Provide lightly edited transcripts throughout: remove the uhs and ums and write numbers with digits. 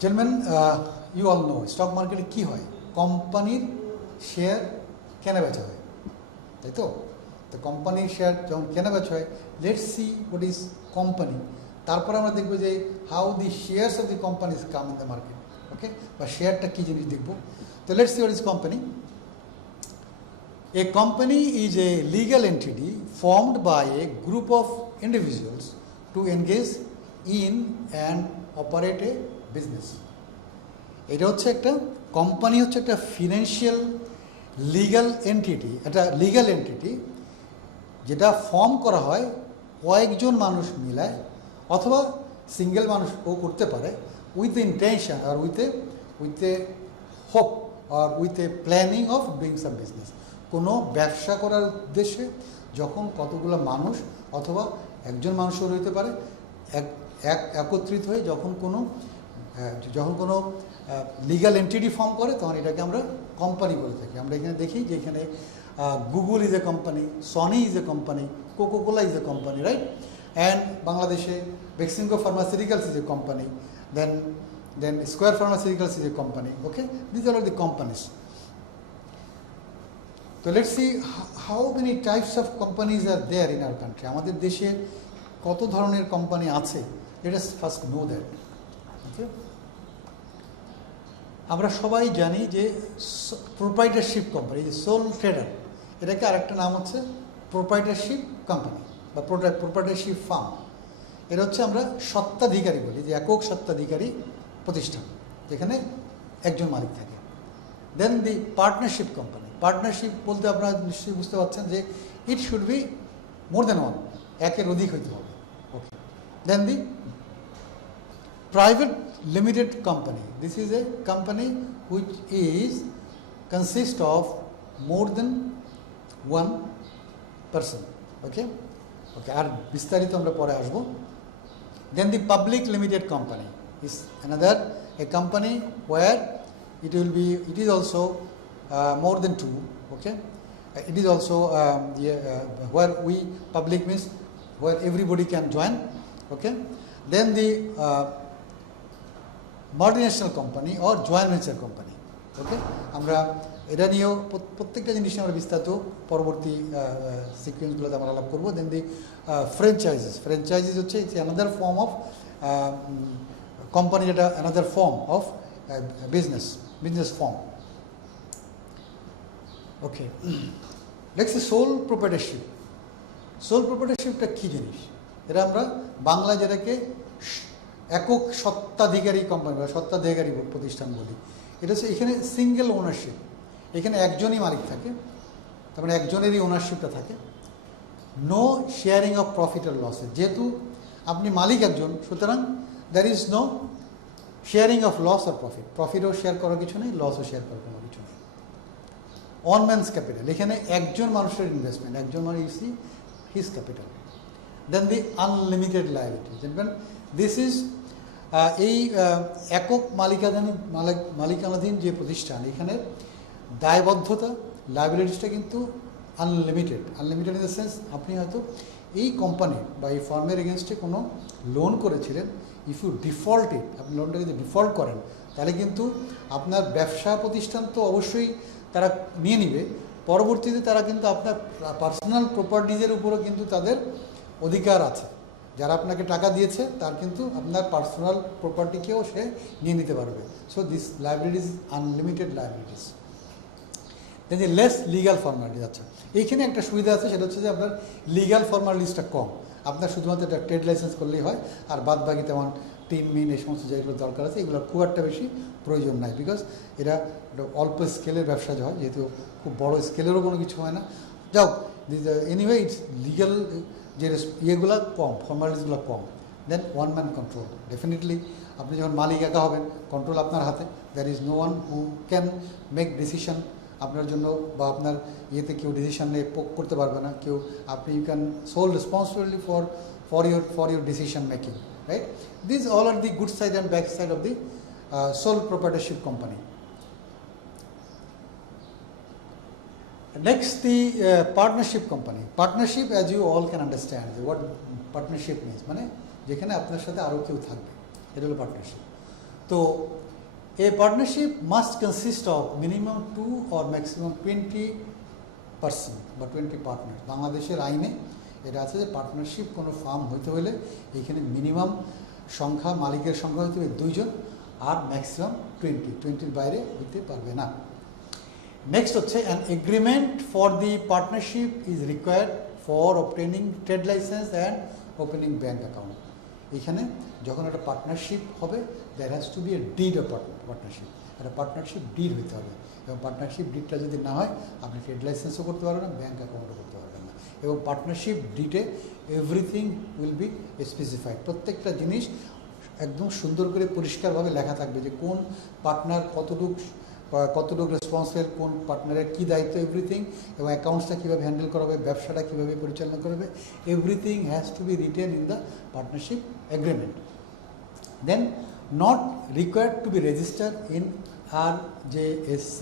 Gentlemen, you all know stock মার্কেটে কী হয়, কোম্পানির শেয়ার কেনাবেচা হয়, তাই তো? তো কোম্পানির শেয়ার যখন কেনাবেচা হয়, let's see what is company. তারপর আমরা দেখবো যে how the shares of the companies come in the market, okay, বা শেয়ারটা কী জিনিস দেখবো। তো let's see what is company. A company is a legal entity formed by a group of individuals to engage in and operate a business. এটা হচ্ছে একটা company, হচ্ছে একটা ফিনান্সিয়াল লিগ্যাল এন্টিটি, একটা লিগ্যাল এন্টিটি যেটা ফর্ম করা হয় কয়েকজন মানুষ মিলায়, অথবা সিঙ্গেল মানুষও করতে পারে, উইথ দ্য ইন্টেনশন আর উইথ এ হোপ আর with a planning of doing some business. কোনো ব্যবসা করার উদ্দেশ্যে যখন কতগুলো মানুষ অথবা একজন মানুষও হইতে পারে একত্রিত হয়ে যখন কোনো লিগ্যাল এন্টিটি ফর্ম করে, তখন এটাকে আমরা কোম্পানি বলে থাকি। আমরা এখানে দেখি যে এখানে Google is a company, Sony is a company, Coca Cola is a company, right? And বাংলাদেশে Beximco Pharmaceuticals is a company, then Square Pharmaceuticals is a company, okay, this are the companies. তো let's see how many types of companies are there in our country. আমাদের দেশে কত ধরনের company আছে, let us first know that, okay. আমরা সবাই জানি যে প্রোপ্রাইটারশিপ কোম্পানি, যে সোল ট্রেডার, এটাকে আরেকটা নাম হচ্ছে প্রোপ্রাইটারশিপ কোম্পানি বা প্রোপ্রাইটারশিপ ফার্ম। এটা হচ্ছে আমরা স্বত্বাধিকারী বলি, যে একক স্বত্বাধিকারী প্রতিষ্ঠান যেখানে একজন মালিক থাকে। Then the partnership company. Partnership বলতে আপনারা নিশ্চয়ই বুঝতে পারছেন যে it should be more than one, একের অধিক হইতে হবে, okay. Then the private limited company, this is a company which is consist of more than one person, okay okay, আর বিস্তারিত আমরা পরে আসবো। Then the public limited company is another a company where it is also more than two, okay. It is also where we public means where everybody can join, okay. Then the multinational company or joint venture company, okay. আমরা এটা নিয়েও প্রত্যেকটা জিনিস আমরা বিস্তারিত পরবর্তী সিকুয়েন্সগুলোতে আমরা আলাপ করবো। দেন দি ফ্র্যাঞ্চাইজিস হচ্ছে it's another form of company, যেটা another form of business form, okay. Let's say sole proprietorship. Sole proprietorshipটা কী জিনিস, এটা আমরা বাংলা যেটাকে একক স্বত্বাধিকারী কোম্পানি বা স্বত্বাধিকারী প্রতিষ্ঠান বলি। এটা হচ্ছে এখানে সিঙ্গেল ওনারশিপ, এখানে একজনই মালিক থাকে, তার মানে একজনেরই ওনারশিপটা থাকে। নো শেয়ারিং অফ প্রফিট আর লসের, যেহেতু আপনি মালিক একজন, সুতরাং there is no sharing of loss আর প্রফিট, প্রফিটও শেয়ার করার কিছু নেই, লসও শেয়ার করার কোনো কিছু নেই। অন ম্যানস ক্যাপিটাল, এখানে একজন মানুষের ইনভেস্টমেন্ট, একজন মানুষ ইসি হিজ ক্যাপিটাল। দেন দি আনলিমিটেড লায়াবিলিটি, দেখবেন দিস ইজ এই একক মালিকানাধীন যে প্রতিষ্ঠান, এখানে দায়বদ্ধতা লায়াবিলিটিসটা কিন্তু আনলিমিটেড ইন দ্য সেন্স আপনি হয়তো এই কোম্পানি বা এই ফার্মের এগেনস্টে কোনো লোন করেছিলেন, ইফ ইউ ডিফল্ট ইট, আপনি লোনটা যদি ডিফল্ট করেন, তাহলে কিন্তু আপনার ব্যবসা প্রতিষ্ঠান তো অবশ্যই তারা নিয়ে নিবে, পরবর্তীতে তারা কিন্তু আপনার পার্সোনাল প্রপার্টিজের উপরও কিন্তু তাদের অধিকার আছে। যারা আপনাকে টাকা দিয়েছে তার কিন্তু আপনার পার্সোনাল প্রপার্টিকেও সে নিয়ে নিতে পারবে। So this liabilities unlimited liabilities. Then যে লেস লিগাল ফর্মালিটিস, আচ্ছা এইখানে একটা সুবিধা আছে, সেটা হচ্ছে যে আপনার লিগাল ফর্মালিটিসটা কম, আপনার শুধুমাত্র একটা ট্রেড লাইসেন্স করলেই হয়, আর বাদ বাকি তেমন টিন মিন এই সমস্ত যেগুলো দরকার আছে এগুলোর খুব একটা বেশি প্রয়োজন নাই, বিকজ এটা অল্প স্কেলের ব্যবসা হয়, যেহেতু খুব বড় স্কেলেরও কোনো কিছু হয় না। যাও এনিওয়ে ইটস লিগাল যে ইয়েগুলো কম, ফর্মালিটিসগুলো কম। Then one man control, definitely আপনি যখন মালিক একা হবেন, কন্ট্রোল আপনার হাতে, there is no one who can make decision আপনার জন্য, বা আপনার ইয়েতে কেউ ডিসিশন নিয়ে করতে পারবে না কেউ, আপনি you can sole responsibility for your decision making, right? These all are the good side and bad side of the sole proprietorship company. Next, the partnership company. Partnership, as you all can understand, what partnership means, মানে যেখানে আপনার সাথে আরও কেউ থাকবে, এটা হলো partnership. তো a partnership must consist of minimum 2 or maximum 20% বা 20 পার্টনার। বাংলাদেশের আইনে এটা আছে যে পার্টনারশিপ কোনো ফার্ম হইতে হলে এইখানে মিনিমাম সংখ্যা মালিকের সংখ্যা হইতে হবে 2 জন আর ম্যাক্সিমাম 20-র বাইরে হইতে পারবে না। নেক্সট হচ্ছে an agreement for the partnership is required for obtaining trade license and opening bank account. এখানে যখন একটা পার্টনারশিপ হবে there has to be a deed of partnership, একটা পার্টনারশিপ ডিড হইতে হবে, এবং পার্টনারশিপ ডিডটা যদি না হয় আপনি ট্রেড লাইসেন্সও করতে পারবেন না, ব্যাঙ্ক অ্যাকাউন্টও করতে পারবেন না। এবং পার্টনারশিপ ডিডে এভরিথিং উইল বি স্পেসিফাইড, প্রত্যেকটা জিনিস একদম সুন্দর করে পরিষ্কারভাবে লেখা থাকবে যে কোন পার্টনার কতটুকু রেসপন্সিবল, কোন পার্টনারের কী দায়িত্ব, এভরিথিং, এবং অ্যাকাউন্টসটা কীভাবে হ্যান্ডেল করা হবে, ব্যবসাটা কীভাবে পরিচালনা করবে, everything has to be written in the partnership agreement. Then not required to be register in RJSC,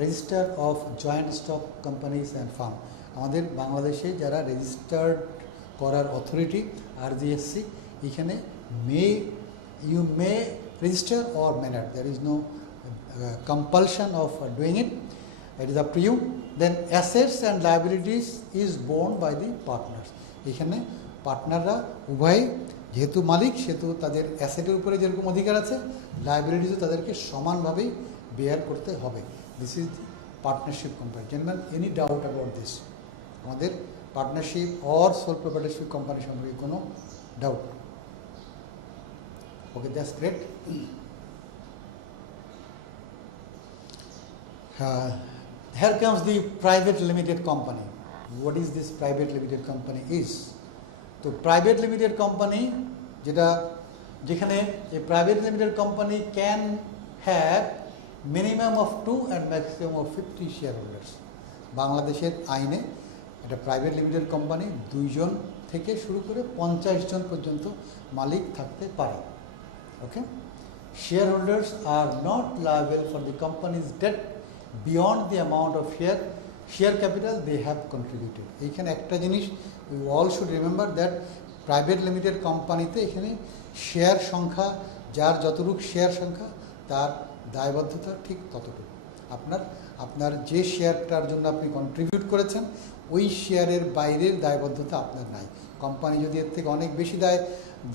register of joint stock companies and firm. আমাদের বাংলাদেশে যারা রেজিস্টার্ড করার অথরিটি RJSC, এখানে you may register or may not, there is no compulsion of doing it, it is up to you. Then assets and liabilities is borne by the partners, এখানে পার্টনাররা উভয় যেহেতু মালিক সেহেতু তাদের অ্যাসেটের উপরে যেরকম অধিকার আছে লাইবিলিটিসও তাদেরকে সমানভাবেই বেয়ার করতে হবে। This is partnership company. Gentleman, any doubt about this? আমাদের পার্টনারশিপ অর সোল প্রপার্টারশিপ কোম্পানি সম্পর্কে কোনো doubt? Okay, that's great. Here comes the private limited company. What is this private limited company is? তো private limited company যেখানে এই private limited company can have minimum of 2 and maximum of 50 share holders. বাংলাদেশের আইনে একটা private limited company 2 জন থেকে শুরু করে 50 জন পর্যন্ত মালিক থাকতে পারে। Okay, shareholders are not liable for the company's debt beyond the amount of share capital they have contributed. এইখানে একটা জিনিস we all should remember that private limited কোম্পানিতে এখানে শেয়ার সংখ্যা, যার যতটুকু শেয়ার সংখ্যা তার দায়বদ্ধতা ঠিক ততটুকু। আপনার যে শেয়ারটার জন্য আপনি কন্ট্রিবিউট করেছেন ওই শেয়ারের বাইরের দায়বদ্ধতা আপনার নাই। কোম্পানি যদি এর থেকে অনেক বেশি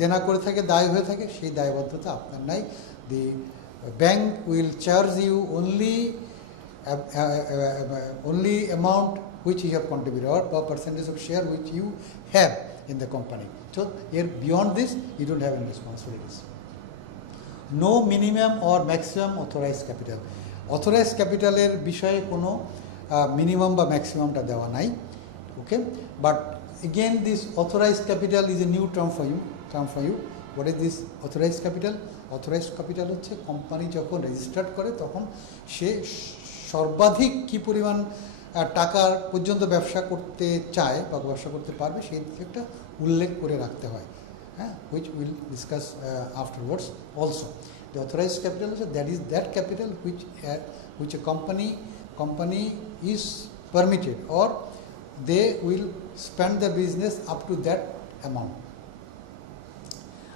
দেনা করে থাকে, দায় হয়ে থাকে, সেই দায়বদ্ধতা আপনার নাই। The bank will charge you only amount which you have contributed or per percentage of share which you have in the company. So here beyond this you don't have any responsibilities. No minimum or maximum authorized capital. Authorized capital এর বিষয়ে কোনো minimum বা ম্যাক্সিমামটা দেওয়া নাই। ওকে, but again this authorized capital is a new term for you. What is this authorized capital? Authorized capital হচ্ছে company যখন registered করে তখন সে সর্বাধিক কী পরিমাণ টাকার পর্যন্ত ব্যবসা করতে চায় বা ব্যবসা করতে পারবে সেই দিকে একটা উল্লেখ করে রাখতে হয়, হ্যাঁ, which we'll discuss afterwards also. The authorized capital is that capital which a company is permitted or they will spend their business up to that amount.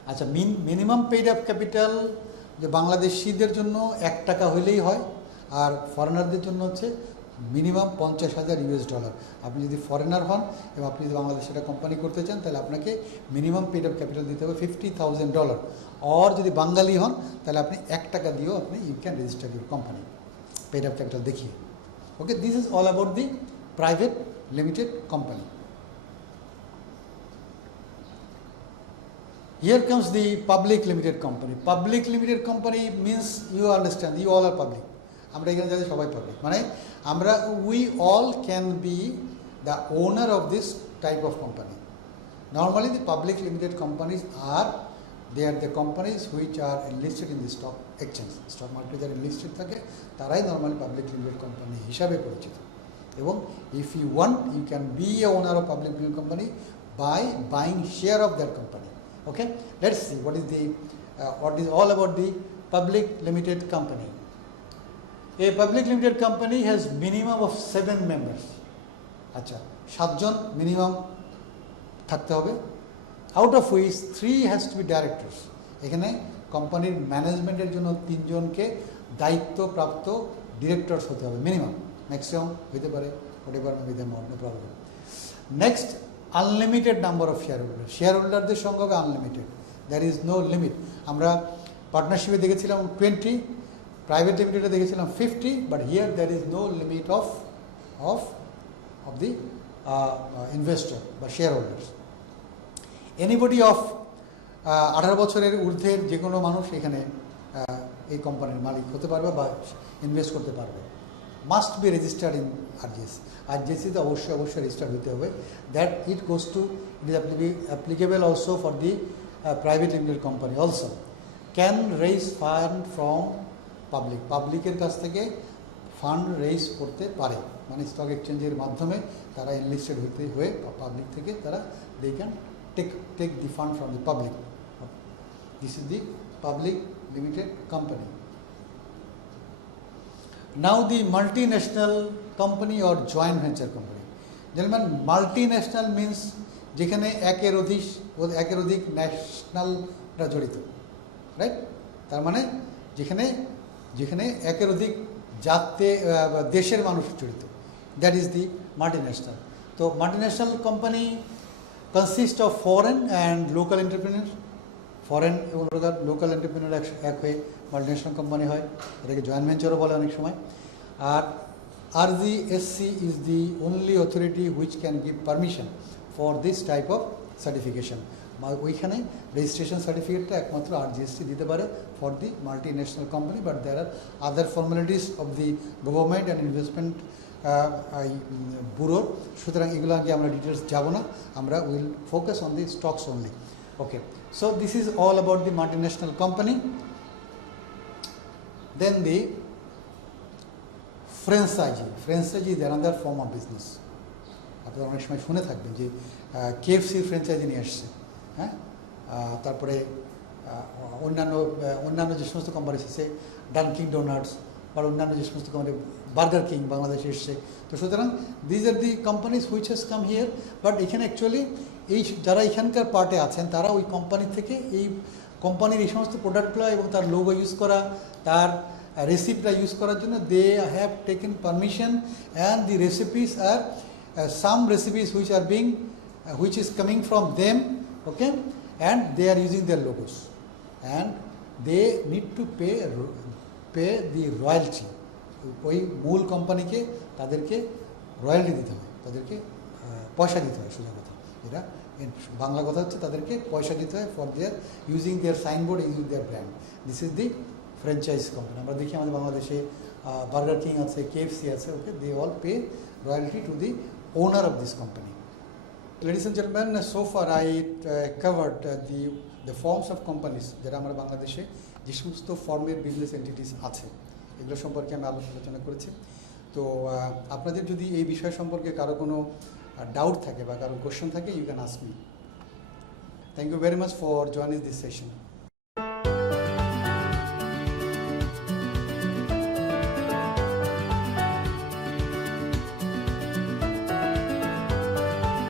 আচ্ছা, মিনিমাম পেইড আপ ক্যাপিটাল যে বাংলাদেশিদের জন্য 1 টাকা হইলেই হয়, আর ফরেনারদের জন্য হচ্ছে মিনিমাম $50,000। আপনি যদি ফরেনার হন এবং আপনি যদি বাংলাদেশে একটা কোম্পানি করতে চান তাহলে আপনাকে মিনিমাম পেইড আপ ক্যাপিটাল দিতে হবে $50,000, আর যদি বাঙালি হন তাহলে আপনি 1 টাকা দিয়েও আপনি you can register your company paid up capital দেখিয়ে। Okay, this is all about the private limited company. Here comes the public limited company. Public limited company means you understand, you all are public. আমরা এখানে যাদের সবাই public, মানে we all can be the owner of this type of company. Normally the public limited companies they are the companies which are enlisted in the stock exchange. Stock market যারা enlisted থাকে তারাই normally public limited company হিসাবে পরিচিত। এবং if you want you can be a owner of public limited company by buying share of that company. Okay, let's see what is all about the public limited company. A public limited company has minimum of 7 members. আচ্ছা, 7 জন minimum থাকতে হবে, out of which 3 has to be directors. এখানে কোম্পানির ম্যানেজমেন্টের জন্য 3 জনকে দায়িত্বপ্রাপ্ত directors হতে হবে মিনিমাম, ম্যাক্সিমাম হতে পারে whatever with amount, no problem. Next, unlimited number of share holder, share হোল্ডারদের সংখ্যা হবে unlimited, there is no limit. আমরা পার্টনারশিপে দেখেছিলাম 20, প্রাইভেট লিমিটেডে দেখেছিলাম 50, but here there is no limit of the investor বা শেয়ার হোল্ডার্স। এনিবডি অফ 18 বছরের ঊর্ধ্বের যে কোনো মানুষ এখানে এই কোম্পানির মালিক হতে পারবে বা ইনভেস্ট করতে পারবে। মাস্ট বি রেজিস্টার্ড ইন আরজিএসি, আরজিএসিতে অবশ্যই রেজিস্টার্ড হতে হবে। That it goes to, it is applicable also for the private limited company also. Can raise fund from পাবলিকের কাছ থেকে ফান্ড রেইজ করতে পারে, মানে স্টক এক্সচেঞ্জের মাধ্যমে তারা এনলিস্টেড হয়ে পাবলিক থেকে তারা they can take the fund from the public. This is the public limited company. Now the multinational company or joint venture company. Gentlemen, multinational means যেখানে একের অধিক ন্যাশনালরা জড়িত, রাইট? তার মানে যেখানে একের অধিক দেশের মানুষ জড়িত, দ্যাট ইজ দি মাল্টিন্যাশনাল। তো multinational company consist of foreign and local entrepreneurs, foreign এবং লোকাল এন্টারপ্রেনার এক হয়ে মাল্টিন্যাশনাল কোম্পানি হয়, এটাকে জয়েন্ট ভেঞ্চারও বলে অনেক সময়। আর RJSC is the only authority which can give permission for this type of certification. ওইখানে রেজিস্ট্রেশন সার্টিফিকেটটা একমাত্র আরজিএসসি দিতে পারে for the multinational company, but there are other formalities of the government and investment ব্যুরোর। সুতরাং এগুলো আগে আমরা ডিটেলস যাব না, আমরা will focus on the stocks only. Okay, so this is all about the multinational company. Then the franchise is another form of business. আপনারা অনেক সময় শুনে থাকবেন যে কেএফসির ফ্র্যাঞ্চাইজি নিয়ে আসছে, হ্যাঁ, তারপরে অন্যান্য যে সমস্ত কোম্পানি এসেছে, ডানকিং ডোনাটস বা অন্যান্য যে সমস্ত কোম্পানি, বার্গার কিং বাংলাদেশে এসছে। তো সুতরাং these are the companies which has come here, but এখানে অ্যাকচুয়ালি এই যারা এখানকার পার্টে আছেন তারা ওই কোম্পানি থেকে এই কোম্পানির এই সমস্ত প্রোডাক্টগুলো এবং তার লোগো ইউজ করা, তার রেসিপিটা ইউজ করার জন্য they have taken permission, and the recipes are some recipes which is coming from them, okay, and they are using their logos, and they need to pay the royalty. ওই মূল কোম্পানিকে তাদেরকে royalty দিতে হয়, তাদেরকে পয়সা দিতে হয়। সোজা কথা, এটা বাংলা কথা হচ্ছে তাদেরকে পয়সা দিতে হয় for their using their signboard, using their brand. This is the franchise company. আমরা দেখি আমাদের বাংলাদেশে বার্গার কিং আছে, কেএফসি আছে, okay, they all pay royalty to the owner of this company. Ladies and gentlemen, so far I covered the forms of companies যেটা আমরা বাংলাদেশে যে সমস্ত ফর্মের বিজনেস এন্টিটিস আছে এগুলো সম্পর্কে আমি আলোচনা করেছি। তো আপনাদের যদি এই বিষয় সম্পর্কে কারো কোনো ডাউট থাকে বা কারো কোশ্চেন থাকে, you can ask me. Thank you very much for joining this session.